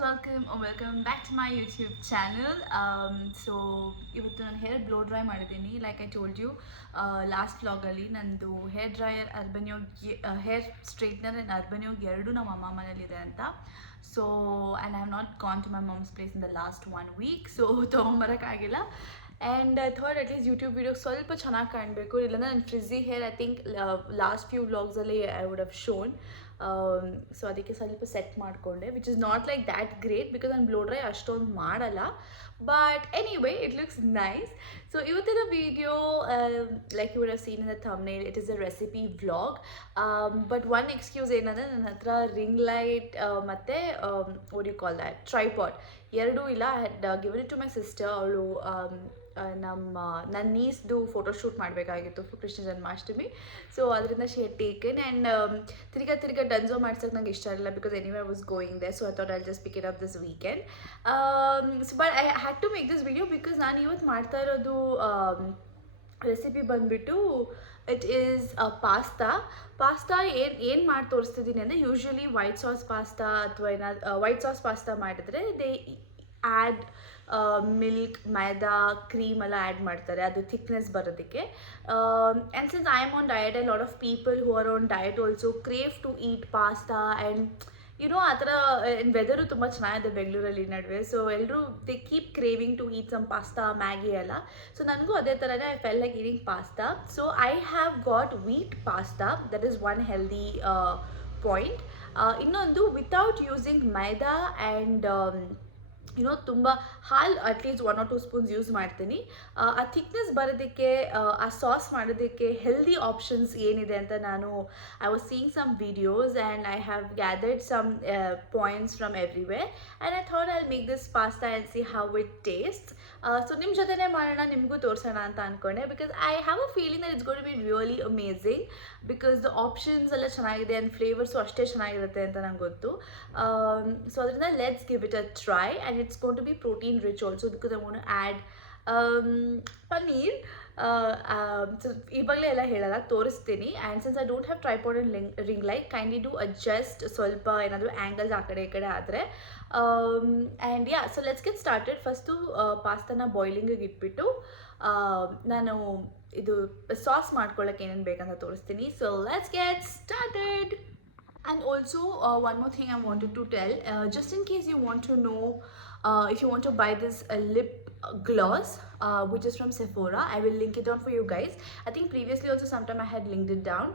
welcome back to my YouTube channel. So ಇವತ್ತು ನಾನು hair blow dry ಮಾಡಿದ್ದೀನಿ. Like I told you last ವ್ಲಾಗಲ್ಲಿ ನಂದು hair dryer UrbanYog hair straightener and UrbanYog ಎರಡೂ ನಮ್ಮ ಅಮ್ಮ ಮನೇಲಿದೆ ಅಂತ. So and I have not gone to my mum's place in the last 1 week. So ತೊಗೊಂಬರೋಕ್ಕಾಗಿಲ್ಲ. And I thought at least YouTube video ಸ್ವಲ್ಪ ಚೆನ್ನಾಗಿ ಕಾಣಬೇಕು. ಇಲ್ಲಾಂದರೆ ನನ್ನ frizzy hair I think last few ವ್ಲಾಗ್ಸಲ್ಲಿ I would have shown. So ಅದಕ್ಕೆ ಸ್ವಲ್ಪ set ಮಾಡಿಕೊಂಡೆ, which is not like that great because ನಾನು ಬ್ಲೋ ಡ್ರೈ ಅಷ್ಟೊಂದು ಮಾಡಲ್ಲ. But anyway it looks nice. So ಇವತ್ತಿನ video like you would have seen in the thumbnail, it is a recipe vlog. But one excuse ಏನಂದರೆ ನನ್ನ ಹತ್ರ ring light ಮತ್ತು what you call that tripod ಎರಡೂ ಇಲ್ಲ. I had given it to my sister. ಅವಳು ನನ್ನ ನೀಸ್ದು photoshoot ಮಾಡಬೇಕಾಗಿತ್ತು ಫಾರ್ ಕೃಷ್ಣ ಜನ್ಮಾಷ್ಟಮಿ. ಸೊ ಅದರಿಂದ ಶಿ ಹ್ಯಾಡ್ ಟೇಕನ್. ಆ್ಯಂಡ್ ತಿರ್ಗಾ ಡನ್ಸೋ ಮಾಡ್ಸೋಕೆ ನಂಗೆ ಇಷ್ಟ ಇರಲಿಲ್ಲ because anyway I was going there. So I thought I just pick it up this weekend. So but I had to make this video because ನಾನು ಇವತ್ತು ಮಾಡ್ತಾ ಇರೋದು ರೆಸಿಪಿ ಬಂದುಬಿಟ್ಟು ಇಟ್ ಈಸ್ ಪಾಸ್ತಾ ಏನು ಮಾಡಿ ತೋರಿಸ್ತಿದ್ದೀನಿ ಅಂದರೆ, ಯೂಶ್ವಲಿ ವೈಟ್ ಸಾಸ್ ಪಾಸ್ತಾ ಅಥವಾ ವೈಟ್ ಸಾಸ್ ಪಾಸ್ತಾ ಮಾಡಿದ್ರೆ they add milk, maida, cream ಎಲ್ಲ ಆ್ಯಡ್ ಮಾಡ್ತಾರೆ ಅದು ಥಿಕ್ನೆಸ್ ಬರೋದಕ್ಕೆ. And since I am on diet and lot of people who are on diet also crave to eat pasta. And ಆ ಥರ weather ತುಂಬ ಚೆನ್ನಾಗಿದೆ ಬೆಂಗಳೂರಲ್ಲಿ ನಡುವೆ. ಸೊ ಎಲ್ಲರೂ they keep craving to eat some pasta, Maggi ಎಲ್ಲ. So ನನಗೂ ಅದೇ ಥರನೇ I feel like eating pasta. So I have got wheat pasta, that is one healthy point. ಇನ್ನೊಂದು ವಿತೌಟ್ ಯೂಸಿಂಗ್ ಮೈದಾ ಆ್ಯಂಡ್ ತುಂಬ ಹಾಲು ಅಟ್ಲೀಸ್ಟ್ 1 or 2 ಸ್ಪೂನ್ಸ್ ಯೂಸ್ ಮಾಡ್ತೀನಿ. ಆ thickness ಬರೋದಕ್ಕೆ, ಆ ಸಾಸ್ ಮಾಡೋದಕ್ಕೆ ಹೆಲ್ದಿ ಆಪ್ಷನ್ಸ್ ಏನಿದೆ ಅಂತ ನಾನು I was seeing some videos and I have gathered some points from everywhere and I thought I will make this pasta and see how it taste. So ನಿಮ್ಮ ಜೊತೆನೇ ಮಾಡೋಣ, ನಿಮಗೂ ತೋರಿಸೋಣ ಅಂತ ಅಂದ್ಕೊಂಡೆ because I have a feeling that it's got to be really amazing because the options ಎಲ್ಲ ಚೆನ್ನಾಗಿದೆ and flavours ಅಷ್ಟೇ ಚೆನ್ನಾಗಿರುತ್ತೆ ಅಂತ ನಂಗೆ ಗೊತ್ತು. ಸೊ ಅದರಿಂದ let's give it a try and it's going to be protein rich also because I want to add paneer. So ಇವಾಗಲೇ ಎಲ್ಲ ಹೇಳಲ್ಲ, ತೋರಿಸ್ತೀನಿ. And since I don't have tripod and ring light, kindly do adjust ಸ್ವಲ್ಪ ಏನಾದರೂ angles ಆ ಕಡೆ ಈ ಕಡೆ ಆದರೆ. And yeah, so let's get started. First ಪಾಸ್ತಾನ ಬಾಯ್ಲಿಂಗಿಗೆ ಇಟ್ಬಿಟ್ಟು ನಾನು ಇದು ಸಾಸ್ ಮಾಡ್ಕೊಳ್ಳೋಕೆ ಏನೇನು ಬೇಕಂತ ತೋರಿಸ್ತೀನಿ. So let's get started. And also one more thing I wanted to tell, just in case you want to know if you want to buy this lip gloss which is from Sephora, I will link it down for you guys. I think previously also sometime I had linked it down,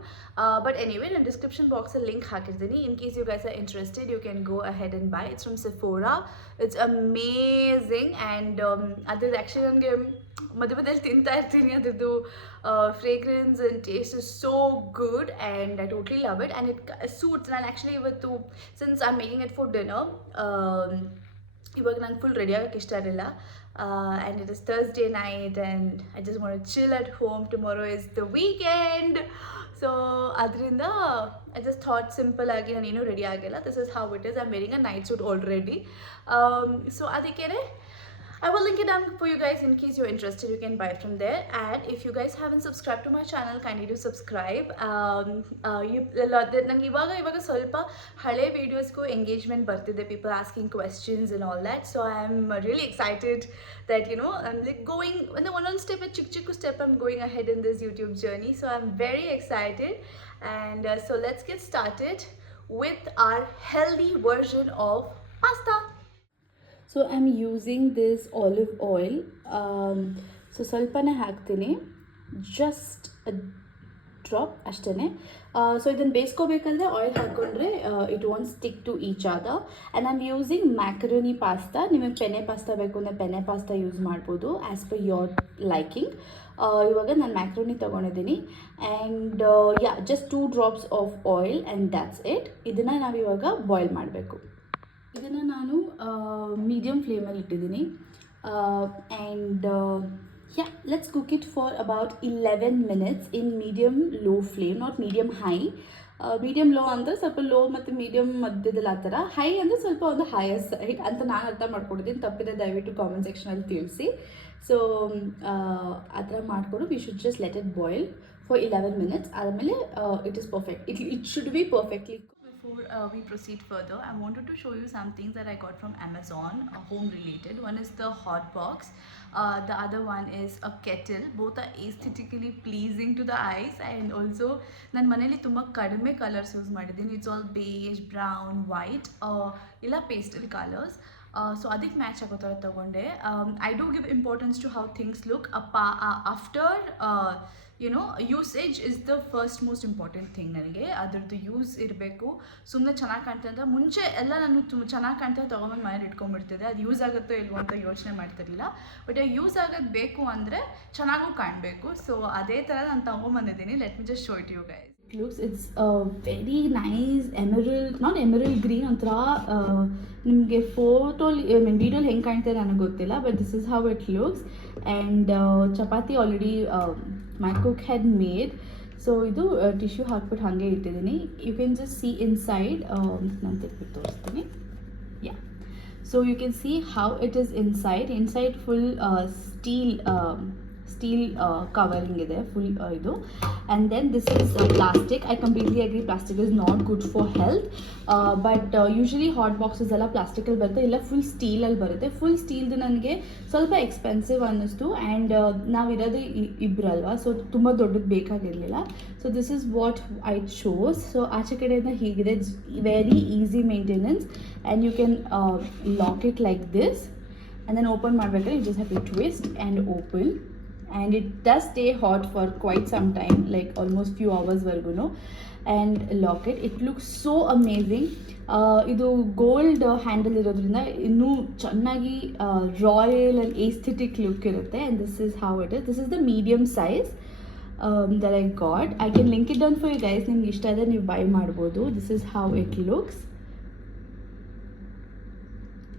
but anyway in the description box a link hakidini. In case you guys are interested, you can go ahead and buy. It's from Sephora. It's amazing and ಅದು actually ನನಗೆ ಮಧ್ಯದಲ್ಲಿ ತಿಂತಾ ಇರ್ತೀನಿ. ಅದ್ರದ್ದು fragrance and taste is so good and I totally love it and it suits. ನಾನು actually ಇವತ್ತು since I am making it for dinner, ಇವಾಗ ನಂಗೆ ಫುಲ್ ರೆಡಿ ಆಗೋಕ್ಕೆ ಇಷ್ಟ ಇರಲಿಲ್ಲ. And it is Thursday night and I just want to chill at home. Tomorrow is the weekend. So ಅದರಿಂದ I just thought simple ಆಗಿ ನಾನೇನು ready ಆಗಿಲ್ಲ. This is how it is. I am wearing a night suit already. So ಅದಕ್ಕೇ I will link it down for you guys in case you're interested. You can buy from there. And if you guys haven't subscribed to my channel, kindly do subscribe. ನಂಗೆ ಇವಾಗ ಸ್ವಲ್ಪ ಹಳೆ ವೀಡಿಯೋಸ್ಗೂ engagement ಬರ್ತಿದೆ, people asking questions and all that. So I am really excited that I'm like going one step, a chick step I'm going ahead in this YouTube journey. So I'm very excited and so let's get started with our healthy version of pasta. So I'm using this olive oil. So ಸ್ವಲ್ಪನೇ ಹಾಕ್ತೀನಿ, just drop ಅಷ್ಟೇ. So ಇದನ್ನು ಬೇಯಿಸ್ಕೋಬೇಕಂದ್ರೆ oil ಹಾಕ್ಕೊಂಡ್ರೆ it won't stick to each other. And I am using macaroni pasta. ನಿಮಗೆ penne pasta ಬೇಕು ಅಂದರೆ penne pasta use ಮಾಡ್ಬೋದು ಆ್ಯಸ್ ಪರ್ ಯೋರ್ ಲೈಕಿಂಗ್. ಇವಾಗ ನಾನು ಮ್ಯಾಕ್ರೋನಿ ತೊಗೊಂಡಿದ್ದೀನಿ and yeah, just 2 drops of oil and that's it. ಇದನ್ನು ನಾವಿವಾಗ boil ಮಾಡಬೇಕು. ಇದನ್ನು ನಾನು ಮೀಡಿಯಮ್ ಫ್ಲೇಮಲ್ಲಿ ಇಟ್ಟಿದ್ದೀನಿ and yeah, let's cook it for about 11 minutes in medium low flame, not medium high. Medium low ಅಂದರೆ ಸ್ವಲ್ಪ ಲೋ ಮತ್ತು ಮೀಡಿಯಮ್ ಮಧ್ಯದಲ್ಲಿ ಆ ಥರ. ಹೈ ಅಂದರೆ ಸ್ವಲ್ಪ ಒಂದು ಹೈಯರ್ ಸೈಡ್ ಅಂತ ನಾನು ಅರ್ಥ ಮಾಡ್ಕೊಂಡಿದ್ದೀನಿ. ತಪ್ಪಿದೆ ದಯವಿಟ್ಟು ಕಾಮೆಂಟ್ ಸೆಕ್ಷನಲ್ಲಿ ತಿಳಿಸಿ. ಸೊ ಆ ಥರ ಮಾಡಿಕೊಂಡು we should just let it boil for 11 minutes. ಆದಮೇಲೆ it is perfect. It should be perfectly. we proceed further, I wanted to show you some things that I got from Amazon, home related. One is the hot box. The other one is a kettle. Both are aesthetically pleasing to the eyes, and also ನಾನು ಮನೇಲಿ ತುಂಬ ಕಡಿಮೆ colours use ಮಾಡಿದ್ದೀನಿ. It's all beige, brown, white, ಇಲ್ಲ pastel colours. So ಅದಕ್ಕೆ match ಆಗೋ ಥರ ತೊಗೊಂಡೆ. I do give importance to how things look after usage is the first most important thing. ನನಗೆ ಅದರದ್ದು ಯೂಸ್ ಇರಬೇಕು. ಸುಮ್ಮನೆ ಚೆನ್ನಾಗಿ ಕಾಣ್ತಾ ಅಂತ ಮುಂಚೆ ಎಲ್ಲ ನಾನು ಚೆನ್ನಾಗಿ ಕಾಣ್ತಾ ತೊಗೊಂಬಂದು ಮನೇಲಿ ಇಟ್ಕೊಂಡ್ಬಿಡ್ತಿದ್ದೆ. ಅದು ಯೂಸ್ ಆಗುತ್ತೋ ಇಲ್ವೋ ಅಂತ ಯೋಚನೆ ಮಾಡ್ತಿರ್ಲಿಲ್ಲ. ಬಟ್ ಯೂಸ್ ಆಗೋದು ಬೇಕು ಅಂದರೆ ಚೆನ್ನಾಗೂ ಕಾಣಬೇಕು. ಸೊ ಅದೇ ಥರ ನಾನು ತೊಗೊಂಬಂದಿದ್ದೀನಿ. Let me just show it you guys. Looks, it's a very nice emerald, not emerald green, ಒಂಥರ ನಿಮಗೆ ವಿಡಿಯೋಲಿ ಹೆಂಗೆ ಕಾಣ್ತಾರೆ ನನಗೆ ಗೊತ್ತಿಲ್ಲ, but this is how it looks. And chapati already my cook had made. So ಇದು ಟಿಶ್ಯೂ ಹಾಕ್ಬಿಟ್ಟು ಹಾಗೆ ಇಟ್ಟಿದ್ದೀನಿ. You can just see inside. ನಾನು ತೆಗೆದ್ಬಿಟ್ಟು ತೋರಿಸ್ತೀನಿ. Yeah, so you can see how it is inside full steel covering ಇದೆ full ಇದು. And then this is plastic. I completely agree, plastic is not good for health. But usually hot boxes ಎಲ್ಲ ಪ್ಲಾಸ್ಟಿಕಲ್ಲಿ ಬರುತ್ತೆ, ಇಲ್ಲ full ಸ್ಟೀಲಲ್ಲಿ ಬರುತ್ತೆ. Full ಸ್ಟೀಲ್ದು ನನಗೆ ಸ್ವಲ್ಪ expensive ಅನ್ನಿಸ್ತು. ಆ್ಯಂಡ್ ನಾವಿರೋದು ಇಬ್ಬರಲ್ವಾ, ಸೊ ತುಂಬ ದೊಡ್ಡದು ಬೇಕಾಗಿರಲಿಲ್ಲ. So this is what I chose. So ಆಚೆ ಕಡೆಯಿಂದ ಹೀಗಿದೆ, very easy maintenance. And you can lock it like this, and then open ಮಾಡಬೇಕಾದ್ರೆ you just have to twist and open. And it does stay hot for quite some time, like almost few hours varguno. And lock it. It looks so amazing. Idu gold handle irodrinda innu channagi royal and aesthetic look irutte. And this is how it is. This is the medium size that I got. I can link it down for you guys. Nimge ishta ade ನೀವು buy ಮಾಡಬಹುದು. This is how it looks.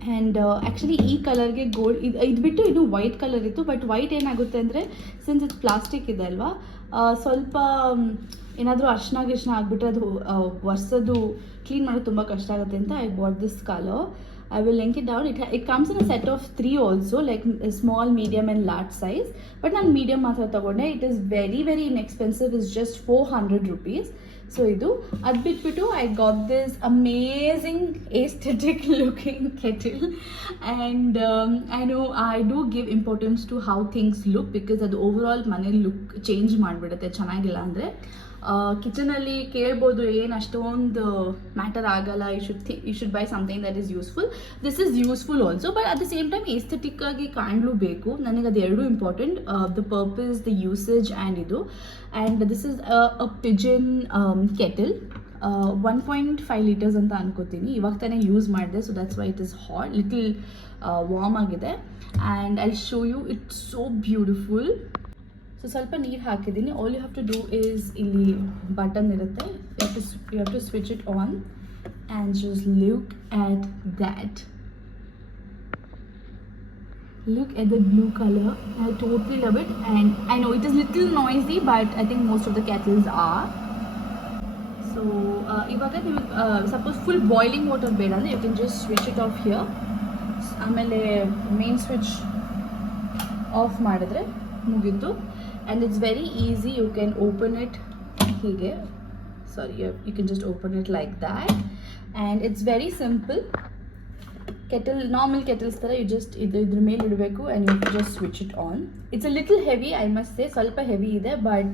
And actually ಈ ಕಲರ್ಗೆ gold ಇದು ಬಿಟ್ಟು ಇದು white colour ಇತ್ತು. But white ಏನಾಗುತ್ತೆ ಅಂದರೆ, since it's plastic ಇದೆ ಅಲ್ವಾ, ಸ್ವಲ್ಪ ಏನಾದರೂ ಅರ್ಶಿನ ಆಗಿಬಿಟ್ರೆ ಅದು ಒರೆಸೋದು ಕ್ಲೀನ್ ಮಾಡೋದು ತುಂಬ ಕಷ್ಟ ಆಗುತ್ತೆ ಅಂತ I bought this colour. I will link it down. It comes in a set of 3 also, like small, medium and large size. But ನಾನು medium ಮಾತ್ರ ತಗೊಂಡೆ. It is very very inexpensive. It's just 400 rupees. So ಇದು ಅದು ಬಿಟ್ಬಿಟ್ಟು I got this amazing aesthetic looking kettle. And I know I do give importance to how things look, because ಅದು overall ಮನೆ look change ಮಾಡಿಬಿಡುತ್ತೆ ಚೆನ್ನಾಗಿಲ್ಲ ಅಂದರೆ. ಕಿಚನಲ್ಲಿ ಕೇಳ್ಬೋದು, ಏನು ಅಷ್ಟೊಂದು ಮ್ಯಾಟರ್ ಆಗಲ್ಲ, you should buy something that is useful. This is useful also, but at the same time aesthetic ಆಗಿ ಕಾಣಲೂ ಬೇಕು. ನನಗೆ ಅದು ಎರಡೂ important, the purpose, the usage and ಇದು. And this is a Pigeon kettle, 1.5 litres ಅಂತ ಅನ್ಕೋತೀನಿ. ಇವಾಗ ತಾನೇ ಯೂಸ್ ಮಾಡಿದೆ, so that's why it is hot, little warm ಆಗಿದೆ. And I show you, it's so beautiful. So ಸ್ವಲ್ಪ ನೀರು ಹಾಕಿದ್ದೀನಿ. All you have to do is, ಇಲ್ಲಿ ಬಟನ್ ಇರುತ್ತೆ, you have to switch it on and just look at that. Look at the blue color. I totally love it. And I know it is little noisy, but I think most of the kettles are. So ಇವಾಗ ನೀವು suppose full boiling water ಬೇಡ ಅಂದರೆ you can just switch it off here. ಆಮೇಲೆ main switch off ಮಾಡಿದ್ರೆ ಮುಗೀತು. And it's very easy. You can open it hige. Sorry, you can just open it like that. And it's very simple. Kettle, normal kettles tara, you just idr mele idbeku and you just switch it on. It's a little heavy, I must say, ಸ್ವಲ್ಪ heavy ಇದೆ, but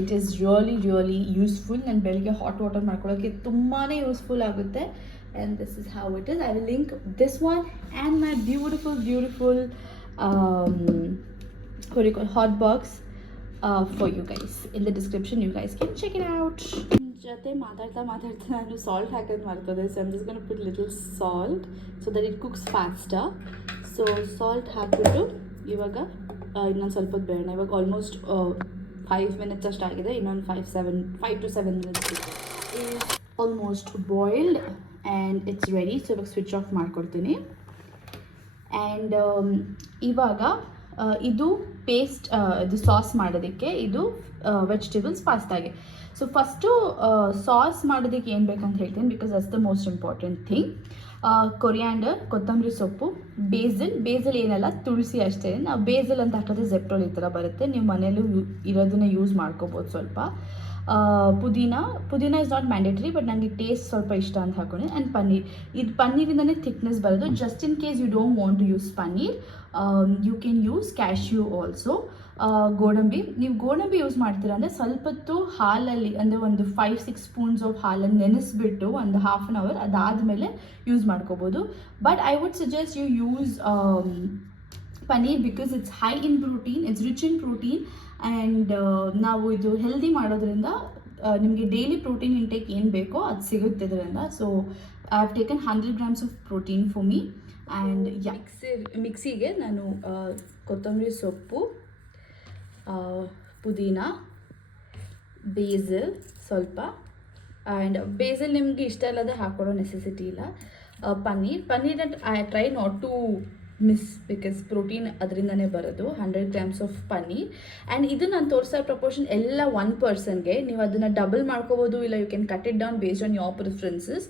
it is really really useful. And ಬೆಳಗ್ಗೆ hot water ಮಾಡ್ಕೊಳ್ಳೋಕ್ಕೆ ತುಂಬಾನೇ useful ಆಗುತ್ತೆ. And this is how it is. I will link this one and my beautiful what do you call, hot box for you guys in the description. You guys can check it out. ಜೊತೆ ಮಾತಾಡ್ತಾ ನಾನು salt ಹಾಕೋದು ಮಾಡ್ತದೆ. So I'm just going to put little salt so that it cooks faster. So salt ಹಾಕ್ಬಿಟ್ಟು ಇವಾಗ ಇನ್ನೊಂದು ಸ್ವಲ್ಪ ಹೊತ್ತು ಬೇಡ. ಇವಾಗ ಆಲ್ಮೋಸ್ಟ್ 5 minutes ಅಷ್ಟಾಗಿದೆ. ಇನ್ನೊಂದು 5 to 7 minutes is almost boiled and it's ready. So ಇವಾಗ ಸ್ವಿಚ್ ಆಫ್ ಮಾಡ್ಕೊಡ್ತೀನಿ. ಆ್ಯಂಡ್ ಇವಾಗ ಇದು ಪೇಸ್ಟ್, ಇದು ಸಾಸ್ ಮಾಡೋದಕ್ಕೆ, ಇದು ವೆಜಿಟೇಬಲ್ಸ್ ಪಾಸ್ತಾಗೆ. ಸೊ ಫಸ್ಟು ಸಾಸ್ ಮಾಡೋದಕ್ಕೆ ಏನು ಬೇಕಂತ ಹೇಳ್ತೀನಿ, because that's the most important thing. Coriander, ಕೊತ್ತಂಬರಿ ಸೊಪ್ಪು, ಬೇಸಲ್ ಏನಲ್ಲ, ತುಳಸಿ ಅಷ್ಟೇ. ನಾವು ಬೇಸಲ್ ಅಂತ ಹಾಕಿದ್ರೆ ಜೆಪ್ಟೋಲ್ ಈ ಥರ ಬರುತ್ತೆ. ನೀವು ಮನೇಲೂ ಇರೋದನ್ನ ಯೂಸ್ ಮಾಡ್ಕೋಬೋದು ಸ್ವಲ್ಪ. Pudina is not mandatory, but ನನಗೆ ಟೇಸ್ಟ್ ಸ್ವಲ್ಪ ಇಷ್ಟ ಅಂತ ಹಾಕೊಂಡೆ. ಆ್ಯಂಡ್ ಪನ್ನೀರ್, ಇದು ಪನ್ನೀರಿಂದನೇ ಥಿಕ್ನೆಸ್ ಬರೋದು. Just in case you don't want to use paneer, you can use cashew also. ಗೋಡಂಬಿ, ನೀವು ಗೋಡಂಬಿ ಯೂಸ್ ಮಾಡ್ತೀರಾ ಅಂದರೆ ಸ್ವಲ್ಪ ಹೊತ್ತು ಹಾಲಲ್ಲಿ, ಅಂದರೆ ಒಂದು 5-6 ಸ್ಪೂನ್ಸ್ ಆಫ್ ಹಾಲನ್ನು ನೆನೆಸ್ಬಿಟ್ಟು ಒಂದು ಹಾಫ್ ಆನ್ ಅವರ್, ಅದಾದಮೇಲೆ ಯೂಸ್ ಮಾಡ್ಕೋಬೋದು. But I would suggest you use paneer because it's high in protein, it's rich in protein. And ನಾವು ಇದು ಹೆಲ್ದಿ ಮಾಡೋದ್ರಿಂದ ನಿಮಗೆ ಡೈಲಿ ಪ್ರೋಟೀನ್ ಇಂಟೇಕ್ ಏನು ಬೇಕೋ ಅದು ಸಿಗುತ್ತೆ ಇದರಿಂದ. So I have taken 100 grams of protein for me. And ಮಿಕ್ಸಿಗೆ ನಾನು ಕೊತ್ತಂಬರಿ ಸೊಪ್ಪು, ಪುದೀನ, ಬೇಸಲ್ ಸ್ವಲ್ಪ, ಆ್ಯಂಡ್ ಬೇಸಲ್ ನಿಮಗೆ ಇಷ್ಟ ಇಲ್ಲದೆ ಹಾಕೊಳ್ಳೋ ನೆಸೆಸಿಟಿ ಇಲ್ಲ. Paneer I try not to miss because protein ಅದರಿಂದನೇ ಬರೋದು. 100 grams ಆಫ್ ಪನ್ನೀರ್. ಆ್ಯಂಡ್ ಇದು ನಾನು ತೋರಿಸೋ ಪ್ರಪೋರ್ಷನ್ ಎಲ್ಲ 1 personಗೆ. ನೀವು ಅದನ್ನು ಡಬಲ್ ಮಾಡ್ಕೋಬೋದು, ಇಲ್ಲ you can cut it down based on your preferences.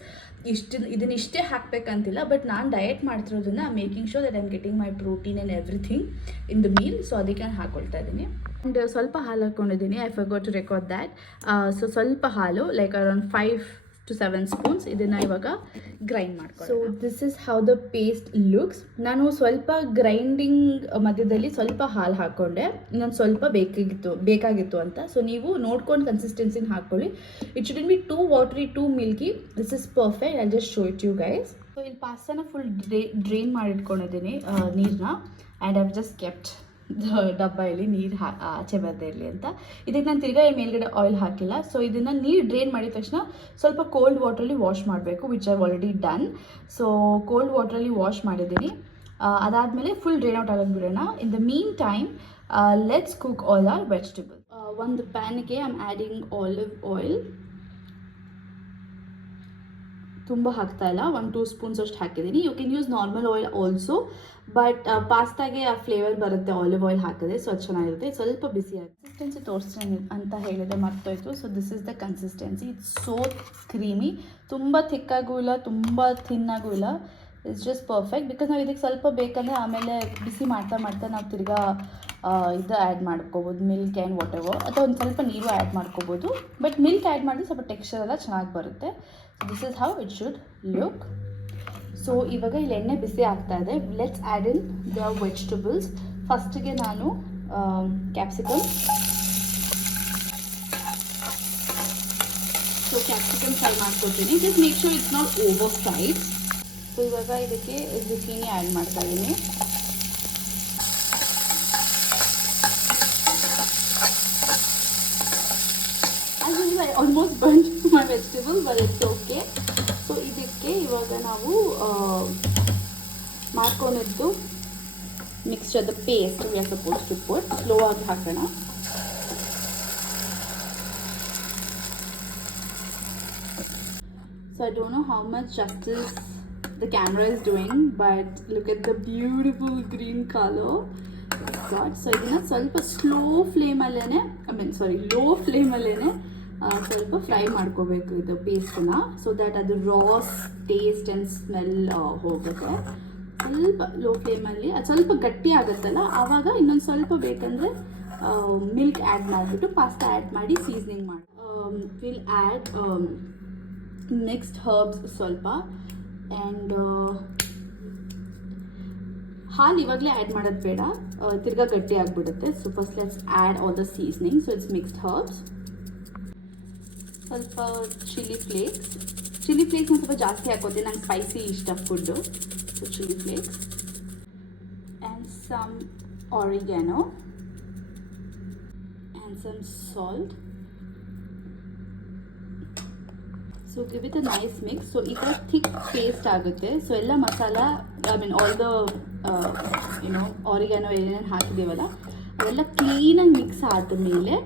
ಇದನ್ನಿಷ್ಟೇ ಹಾಕಬೇಕಂತಿಲ್ಲ, ಬಟ್ ನಾನು ಡಯಟ್ ಮಾಡ್ತಿರೋದನ್ನ making sure that I am getting my protein and everything in the meal. So ಅದಕ್ಕೆ ನಾನು ಹಾಕ್ಕೊಳ್ತಾ ಇದ್ದೀನಿ. ಆ್ಯಂಡ್ ಸ್ವಲ್ಪ ಹಾಲು ಹಾಕ್ಕೊಂಡಿದ್ದೀನಿ, I forgot to record that. So ಸ್ವಲ್ಪ ಹಾಲು, ಲೈಕ್ ಅರೌಂಡ್ 5 to 7 spoons. ಇದನ್ನು ಇವಾಗ ಗ್ರೈಂಡ್ ಮಾಡ್ಕೊಳ್ಳೋಣ. So this is how the paste looks. ನಾನು ಸ್ವಲ್ಪ ಗ್ರೈಂಡಿಂಗ್ ಮಧ್ಯದಲ್ಲಿ ಸ್ವಲ್ಪ ಹಾಲು ಹಾಕ್ಕೊಂಡೆ, ಇನ್ನೊಂದು ಸ್ವಲ್ಪ ಬೇಕಾಗಿತ್ತು ಅಂತ. ಸೊ ನೀವು ನೋಡ್ಕೊಂಡು ಕನ್ಸಿಸ್ಟೆನ್ಸಿನ ಹಾಕ್ಕೊಳ್ಳಿ. It shouldn't be too watery, too milky. This is perfect. I just show it you guys. So ಇಲ್ಲಿ ಪಾಸ್ತಾನ ಫುಲ್ ಡ್ರೈನ್ ಮಾಡಿಟ್ಕೊಂಡಿದ್ದೀನಿ ನೀರನ್ನ. ಆ್ಯಂಡ್ ಐ ಜಸ್ಟ್ ಕೆಪ್ಟ್ ಡಬ್ಬಲ್ಲಿ ನೀರು ಆಚೆ ಬರದೇ ಇರಲಿ ಅಂತ. ಇದಕ್ಕೆ ನಾನು ತಿರ್ಗಾ ಮೇಲ್ಗಡೆ ಆಯಿಲ್ ಹಾಕಿಲ್ಲ. ಸೊ ಇದನ್ನು ನೀರು ಡ್ರೈನ್ ಮಾಡಿದ ತಕ್ಷಣ ಸ್ವಲ್ಪ ಕೋಲ್ಡ್ ವಾಟ್ರಲ್ಲಿ ವಾಶ್ ಮಾಡಬೇಕು, which I already done. So cold ವಾಟ್ರಲ್ಲಿ ವಾಶ್ ಮಾಡಿದ್ದೀನಿ. ಅದಾದಮೇಲೆ ಫುಲ್ ಡ್ರೈನ್ ಔಟ್ ಆಗೋದು ಬಿಡೋಣ. In the mean time let's cook all our vegetable. ಒಂದು ಪ್ಯಾನ್ಗೆ I am adding olive oil. ತುಂಬ ಹಾಕ್ತಾ ಇಲ್ಲ, 1-2 spoons ಅಷ್ಟು ಹಾಕಿದ್ದೀನಿ. You can use normal oil also, but ಪಾಸ್ತಾಗೆ ಆ ಫ್ಲೇವರ್ ಬರುತ್ತೆ ಆಲಿವ್ ಆಯಿಲ್ ಹಾಕಿದ್ರೆ, ಸೊ ಅದು ಚೆನ್ನಾಗಿರುತ್ತೆ. ಸ್ವಲ್ಪ ಬಿಸಿ ಆಗಿ ಕನ್ಸಿಸ್ಟೆನ್ಸಿ ತೋರಿಸ್ತೀನಿ ಅಂತ ಹೇಳಿದೆ, ಮರ್ತೋಯ್ತು. So this is the consistency. It's so creamy, ತುಂಬ ಥಿಕ್ಕಾಗೂ ಇಲ್ಲ, ತುಂಬ ಥಿನ್ನಾಗೂ ಇಲ್ಲ. It's just perfect. ಬಿಕಾಸ್ ನಾವು ಇದಕ್ಕೆ ಸ್ವಲ್ಪ ಬೇಕಂದರೆ ಆಮೇಲೆ ಬಿಸಿ ಮಾಡ್ತಾ ನಾವು ತಿರ್ಗಾ ಇದು ಆ್ಯಡ್ ಮಾಡ್ಕೋಬೋದು, ಮಿಲ್ಕ್ ಆ್ಯಂಡ್ ವಾಟ್ ಎವರ್, ಅಥವಾ ಒಂದು ಸ್ವಲ್ಪ ನೀರು ಆ್ಯಡ್ ಮಾಡ್ಕೋಬೋದು. ಬಟ್ ಮಿಲ್ಕ್ ಆ್ಯಡ್ ಮಾಡಿದ್ರೆ ಸ್ವಲ್ಪ ಟೆಕ್ಸ್ಚರ್ ಎಲ್ಲ ಚೆನ್ನಾಗಿ ಬರುತ್ತೆ. So this is how it should look. So ಇವಾಗ ಇಲ್ಲಿ ಎಣ್ಣೆ ಬಿಸಿ ಆಗ್ತಾ ಇದೆ. Let's add in the vegetables. ಫಸ್ಟಿಗೆ ನಾನು ಕ್ಯಾಪ್ಸಿಕಮ್. ಸೊ ಕ್ಯಾಪ್ಸಿಕಮ್ ಫ್ರೈ ಮಾಡ್ಕೊತೀನಿ. Just make sure it's not over fried. So ಇವಾಗ ಇದಕ್ಕೆ ಜುಕೀನಿ ಆ್ಯಡ್ ಮಾಡ್ತಾ ಇದ್ದೀನಿ. I almost burnt my vegetable, but it's okay. So ಇದಕ್ಕೆ ಇವಾಗ ನಾವು ಮಾಡ್ಕೊಂಡಿದ್ದು mixture, the paste we are suppose to put. Slow ಆಗಿ ಹಾಕೋಣ. So I don't know how much justice the camera is doing, but look at the beautiful green color. God. So ಇದನ್ನು ಸ್ವಲ್ಪ low ಫ್ಲೇಮಲ್ಲೇ ಸ್ವಲ್ಪ ಫ್ರೈ ಮಾಡ್ಕೋಬೇಕು ಇದು ಪೇಸ್ಟನ್ನ, so that ಅದು Raas taste and smell ಹೋಗುತ್ತೆ. ಸ್ವಲ್ಪ ಲೋ ಫ್ಲೇಮಲ್ಲಿ ಅದು ಸ್ವಲ್ಪ ಗಟ್ಟಿ ಆಗುತ್ತಲ್ಲ, ಆವಾಗ ಇನ್ನೊಂದು ಸ್ವಲ್ಪ ಬೇಕಂದರೆ ಮಿಲ್ಕ್ ಆ್ಯಡ್ ಮಾಡಿಬಿಟ್ಟು ಪಾಸ್ತಾ ಆ್ಯಡ್ ಮಾಡಿ ಸೀಸನಿಂಗ್ ಮಾಡಿ. ವಿಲ್ ಆ್ಯಡ್ ಮಿಕ್ಸ್ಡ್ ಹರ್ಬ್ಸ್ ಸ್ವಲ್ಪ. ಆ್ಯಂಡ್ ಹಾಲು ಇವಾಗಲೇ ಆ್ಯಡ್ ಮಾಡೋದು ಬೇಡ, ತಿರ್ಗಾ ಗಟ್ಟಿ ಆಗಿಬಿಡುತ್ತೆ. So first let's add all the seasoning. So it's mixed herbs. ಸ್ವಲ್ಪ ಚಿಲ್ಲಿ ಫ್ಲೇಕ್ಸ್ ಸ್ವಲ್ಪ ಜಾಸ್ತಿ ಹಾಕೋತೀನಿ, ನಂಗೆ ಸ್ಪೈಸಿ ಇಷ್ಟ food. So chilli flakes and some oregano and some salt. So give it a nice mix. So ಈ ಥರ thick paste ಆಗುತ್ತೆ. So ಎಲ್ಲ masala, I mean all the ಆರಿಗ್ಯಾನೋ ಏನೇನು ಹಾಕಿದ್ದೀವಲ್ಲ ಅವೆಲ್ಲ ಕ್ಲೀನಾಗಿ ಮಿಕ್ಸ್ ಆದಮೇಲೆ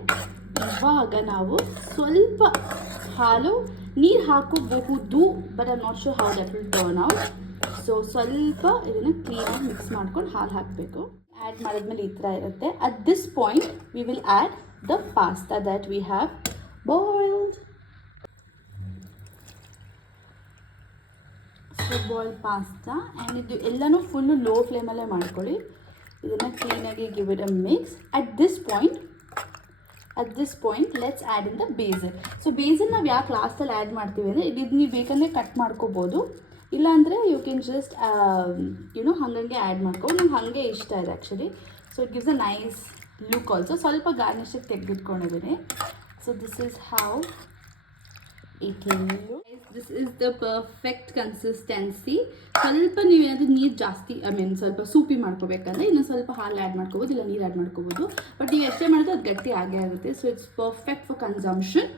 ಇವಾಗ ನಾವು ಸ್ವಲ್ಪ ನೀರು ಹಾಕೋಬಹುದು, but I am not sure how that will turn out. So ಸ್ವಲ್ಪ ಇದನ್ನು ಕ್ಲೀನಾಗಿ ಮಿಕ್ಸ್ ಮಾಡ್ಕೊಂಡು ಹಾಲು ಹಾಕಬೇಕು. ಆ್ಯಡ್ ಮಾಡಿದ್ಮೇಲೆ ಈ ಥರ ಇರುತ್ತೆ. At this point we will add the pasta that we have boiled. So boiled pasta. And ಇದು ಎಲ್ಲನೂ ಫುಲ್ಲು ಲೋ ಫ್ಲೇಮಲ್ಲೇ ಮಾಡ್ಕೊಳ್ಳಿ. ಇದನ್ನು ಕ್ಲೀನಾಗಿ give it a mix. At this point At this point, let's add in the basil. So basil ನಾವು ಯಾಕೆ ಲಾಸ್ಟಲ್ಲಿ add ಮಾಡ್ತೀವಿ ಅಂದರೆ ಇದು ನೀವು ಬೇಕಂದರೆ ಕಟ್ ಮಾಡ್ಕೋಬೋದು, ಇಲ್ಲಾಂದರೆ ಯು ಕ್ಯಾನ್ ಜಸ್ಟ್ ಹಾಗೆ ಆ್ಯಡ್ ಮಾಡ್ಕೊಂಡು ನಂಗೆ ಹಾಗೆ ಇಷ್ಟ ಇದೆ actually. So it gives a nice look also. ಸ್ವಲ್ಪ ಗಾರ್ನಿಷಿಗೆ ತೆಗೆದಿಟ್ಕೊಂಡಿದ್ದೀನಿ. So this is how it look. This is the perfect consistency. ಸ್ವಲ್ಪ ನೀವೇನಾದರೂ ನೀರು ಜಾಸ್ತಿ ಸ್ವಲ್ಪ ಸೂಪಿ ಮಾಡ್ಕೋಬೇಕಂದ್ರೆ ಇನ್ನೂ ಸ್ವಲ್ಪ ಹಾಲು ಆ್ಯಡ್ ಮಾಡ್ಕೋಬೋದು, ಇಲ್ಲ ನೀರು ಆ್ಯಡ್ ಮಾಡ್ಕೋಬೋದು. ಬಟ್ ನೀವು ಎಷ್ಟೇ ಮಾಡಿದ್ರೆ ಅದು ಗಟ್ಟಿ ಆಗೇ ಆಗುತ್ತೆ. So it's perfect for consumption.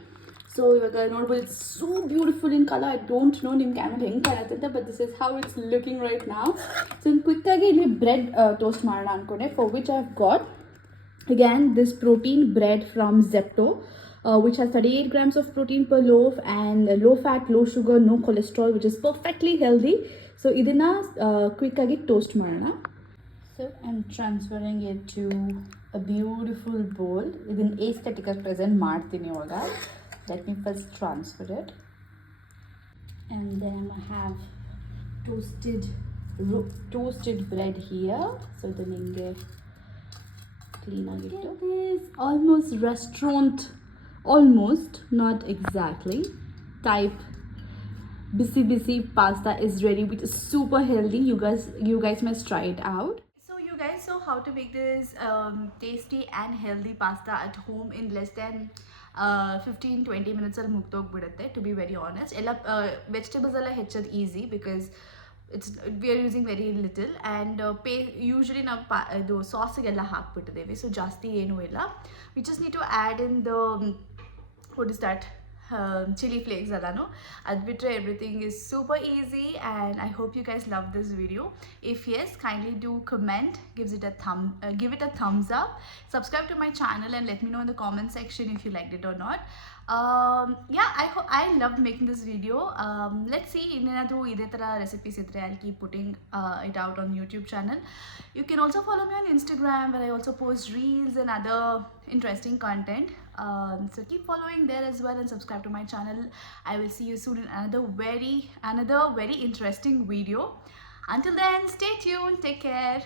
So ಇವಾಗ ನೋಡ್ಬೋದು, it's so beautiful in colour. I don't no ನಿಮ್ಮ ಕ್ಯಾಮ್ರಾ ಹೆಂಗೆ ಕಾಣುತ್ತೆ ಅಂತ, but this is how it's looking right ನಾವ್. ಸೊ ಕ್ವಿಕ್ಕಾಗಿ ಇಲ್ಲಿ ಬ್ರೆಡ್ ಟೋಸ್ಟ್ ಮಾಡೋಣ ಅಂದ್ಕೊಂಡೆ, for which I have got again this protein bread from Zepto, which has 38 grams of protein per loaf and low fat, low sugar, no cholesterol, which is perfectly healthy. So idina quick agi toast marana. So I'm transferring it to a beautiful bowl. Idin aesthetic agi present ಮಾಡ್ತೀನಿ ಇವಾಗ. Let me first transfer it, and then I have toasted bread here. So then hinge clean ಆಗಿಟ್ಟು. It is almost restaurant, almost, not exactly, type busy pasta is ready, which is super healthy. You guys must try it out. So you guys saw how to make this tasty and healthy pasta at home in less than 15-20 minutes ಅಲ್ಲಿ ಮುಗ್ದೋಗ್ಬಿಡುತ್ತೆ, to be very honest. ಎಲ್ಲ vegetables ಎಲ್ಲ ಹೆಚ್ಚೋದು easy because we are using very little, and usually ನಾವು ಇದು ಸಾಸಿಗೆಲ್ಲ ಹಾಕ್ಬಿಟ್ಟಿದ್ದೇವೆ, so ಜಾಸ್ತಿ ಏನೂ ಇಲ್ಲ. we just need to add in the what is that chili flakes allano. Ad bitre everything is super easy, and I hope you guys love this video. If yes, kindly do comment, give it a thumbs up, subscribe to my channel, and let me know in the comment section if you liked it or not. Yeah, I loved making this video. Let's see innenadu ide tara recipes idre I'll keep putting it out on YouTube channel. You can also follow me on Instagram, where I also post reels and other interesting content. So keep following there as well, and subscribe to my channel. I will see you soon in another very interesting video. Until then, stay tuned, take care.